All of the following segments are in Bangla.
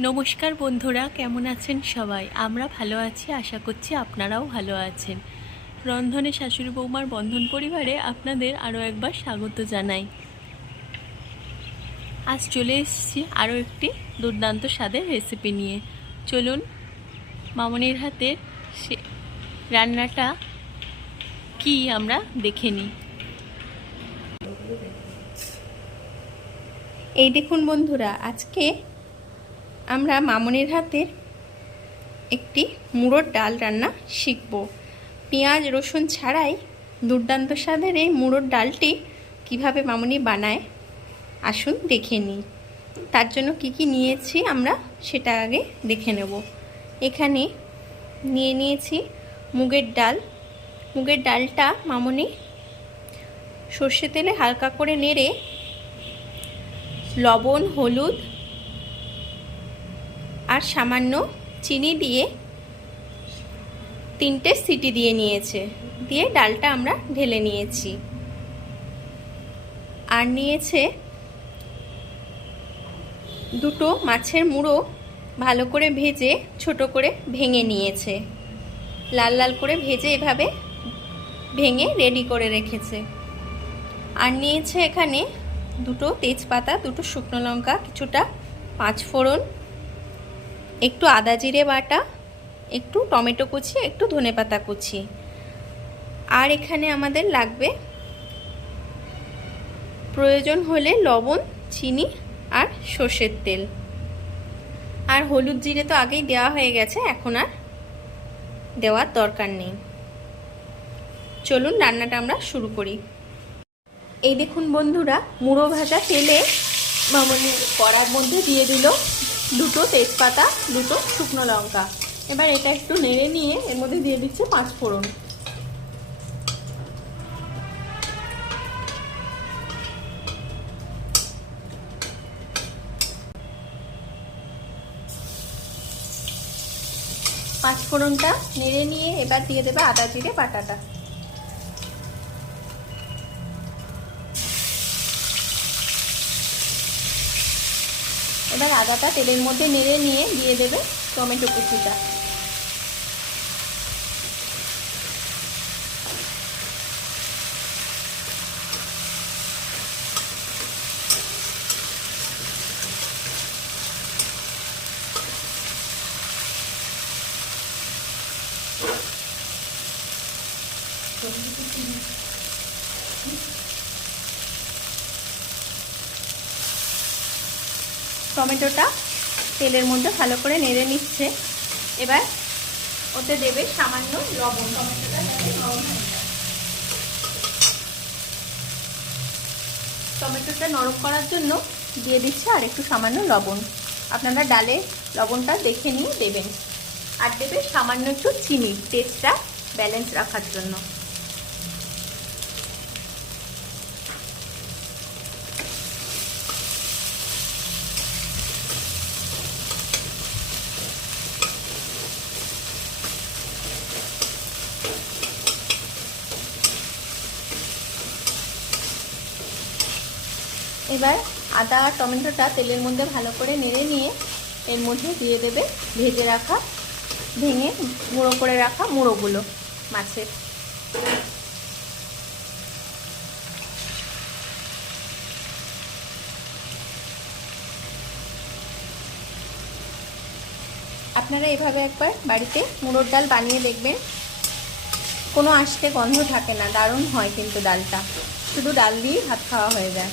নমস্কার বন্ধুরা, কেমন আছেন সবাই? আমরা ভালো আছি, আশা করছি আপনারাও ভালো আছেন। রন্ধনে শাশুড়ি বৌমার বন্ধন পরিবারে আপনাদের আরও একবার স্বাগত জানাই। আজ চলে এসেছি আরও একটি দুর্দান্ত স্বাদের রেসিপি নিয়ে। চলুন মামনির হাতের সে রান্নাটা কি আমরা দেখে নিই। এই দেখুন বন্ধুরা, আজকে আমরা মামনির হাতের একটি মুড়োর ডাল রান্না শিখব। পেঁয়াজ রসুন ছাড়াই দুর্দান্ত স্বাদের এই মুড়োর ডালটি কিভাবে মামনি বানায় আসুন দেখে নিই। তার জন্য কি কি নিয়েছি আমরা সেটা আগে দেখে নেব। এখানে নিয়ে নিয়েছি মুগের ডাল। মুগের ডালটা মামনি সর্ষে তেলে হালকা করে নেড়ে লবণ, হলুদ আর সামান্য চিনি দিয়ে 3টে সিটি দিয়ে নিয়েছে। দিয়ে ডালটা আমরা ঢেলে নিয়েছি। আর নিয়েছে 2টো মাছের মুড়ো, ভালো করে ভেজে ছোট করে ভেঙে নিয়েছে। লাল লাল করে ভেজে এভাবে ভেঙে রেডি করে রেখেছে। আর নিয়েছে এখানে 2টো তেজপাতা, 2টো শুকনো লঙ্কা, কিছুটা 5 ফোড়ন, একটু আদা জিরে বাটা, একটু টমেটো কুচি, একটু ধনেপাতা কুচি। আর এখানে আমাদের লাগবে প্রয়োজন হলে লবণ, চিনি আর সর্ষের তেল। আর হলুদ জিরে তো আগেই দেওয়া হয়ে গেছে, এখন আর দেওয়ার দরকার নেই। চলুন রান্নাটা আমরা শুরু করি। এই দেখুন বন্ধুরা, মুড়ো ভাজা তেলে মামনি কড়ার মধ্যে দিয়ে দিল 2টো তেজপাতা, 2টো শুকনো লঙ্কা। এবার এটা একটু নেড়ে নিয়ে এর মধ্যে দিয়ে দিচ্ছে 5 ফোড়ন। পাঁচ ফোড়নটা নেড়ে নিয়ে এবার দিয়ে দেবে আদা জিরে বাটাটা। এবার আদাটা তেলের মধ্যে নেড়ে নিয়ে দিয়ে দেবে টমেটো কুচিটা। টমেটোটা তেলের মধ্যে ভালো করে নেড়ে নিচ্ছে। এবার ওতে দেবে সামান্য লবণ। টমেটোটা যাতে নরম হয়ে যায়। টমেটোটা নরম করার জন্য দিয়ে দিচ্ছে আর একটু সামান্য লবণ। আপনারা ডালে লবণটা দেখে নিয়ে দেবেন। আর দেবে সামান্য একটু চিনি, টেস্টটা ব্যালেন্স রাখার জন্য। এবার আদা আর টমেটোটা তেলের মধ্যে ভালো করে নেড়ে নিয়ে এর মধ্যে দিয়ে দেবে ভেজে রাখা, ভেঙে গুঁড়ো করে রাখা মুড়োগুলো মাছের। আপনারা এভাবে একবার বাড়িতে মুড়োর ডাল বানিয়ে দেখবেন, কোনো আঁশটে গন্ধ থাকে না, দারুণ হয় কিন্তু ডালটা। শুধু ডাল দিয়েই ভাত খাওয়া হয়ে যায়।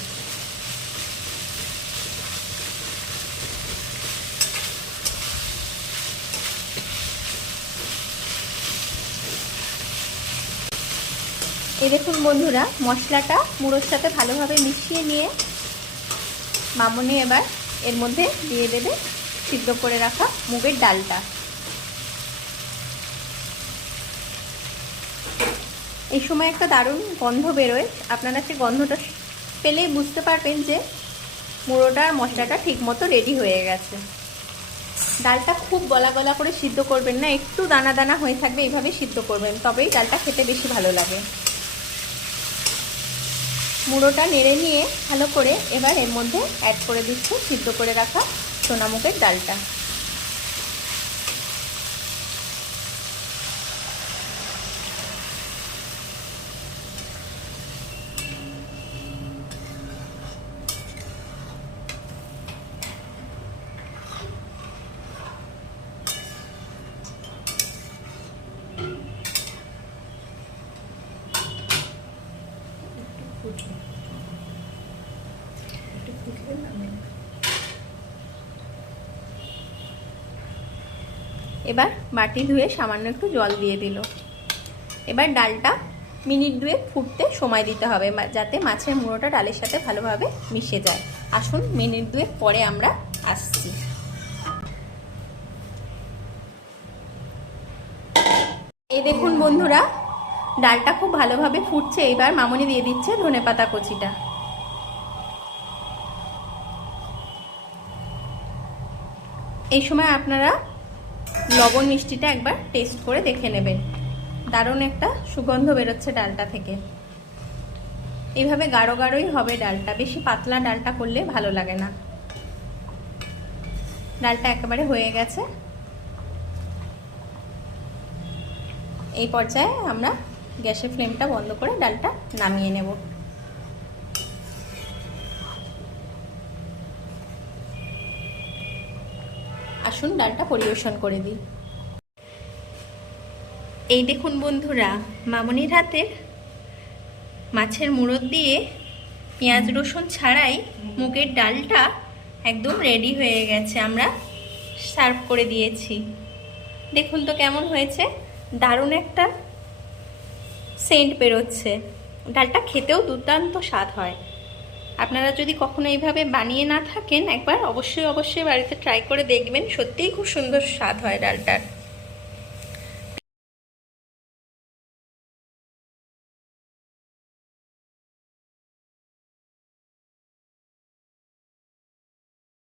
এই দেখুন বন্ধুরা, মশলাটা মুড়োর সাথে ভালোভাবে মিশিয়ে নিয়ে মামনি এবার এর মধ্যে দিয়ে দেবে সিদ্ধ করে রাখা মুগের ডালটা। এই সময় একটা দারুণ গন্ধ বেরোয়। আপনারা সেই গন্ধটা পেলেই বুঝতে পারবেন যে মুড়োটা আর মশলাটা ঠিকমতো রেডি হয়ে গেছে। ডালটা খুব গলা গলা করে সিদ্ধ করবেন না, একটু দানা দানা হয়ে থাকবে, এইভাবে সিদ্ধ করবেন, তবেই ডালটা খেতে বেশি ভালো লাগে। মুড়োটা নেড়ে নিয়ে ভালো করে এবার এর মধ্যে অ্যাড করে দিচ্ছি সিদ্ধ করে রাখা সোনামুগের ডালটা। এবার বাটি ধুয়ে সামান্য একটু জল দিয়ে দিল। এবার ডালটা মিনিট 2 ফুটতে সময় দিতে হবে, যাতে মাছের মুড়োটা ডালের সাথে ভালোভাবে মিশে যায়। আসুন মিনিট 2 পরে আমরা আসছি। এই দেখুন বন্ধুরা, ডালটা খুব ভালোভাবে ফুটছে। এবার মামনি দিয়ে দিচ্ছে ধনেপাতা কচিটা। এই সময় আপনারা লবণ মিষ্টিটা একবার টেস্ট করে দেখে নেবেন। দারুণ একটা সুগন্ধ বেরোচ্ছে ডালটা থেকে। এইভাবে গাঢ় গাঢ়ই হবে ডালটা, বেশি পাতলা ডালটা করলে ভালো লাগে না। ডালটা একেবারে হয়ে গেছে। এই পর্যায়ে আমরা গ্যাসের ফ্লেমটা বন্ধ করে ডালটা নামিয়ে নেব। আসুন ডালটা পরিবেশন করে দিই। এই দেখুন বন্ধুরা, মামনির হাতের মাছের মুড়ো দিয়ে পেঁয়াজ রসুন ছাড়াই মুগের ডালটা একদম রেডি হয়ে গেছে। আমরা সার্ভ করে দিয়েছি। দেখুন তো কেমন হয়েছে, দারুণ একটা সেন্ট বেরোচ্ছে। ডালটা খেতেও দুর্দান্ত স্বাদ হয়। আপনারা যদি কখনো এইভাবে বানিয়ে না থাকেন, একবার অবশ্যই বাড়িতে ট্রাই করে দেখবেন। সত্যিই খুব সুন্দর স্বাদ হয় ডালটার।